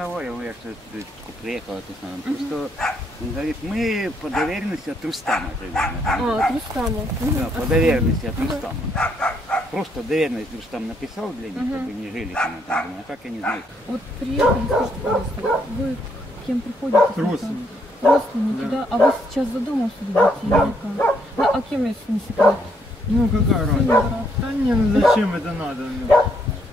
разговаривал, я что приехала тут надо. Просто он говорит, мы по доверенности от Рустама живем. От Рустама. Да, по доверенности от Рустама. Просто доверенность Рустам написал для них, чтобы не жили там. А как я не знаю. Вот приехали, скажите, пожалуйста, вы к кем приходите? Родственники. Родственники, да? А вы сейчас за домом сидите или как? Ну, а кем, если не секрет? Ну какая разница? Да не, ну зачем это надо? Ну.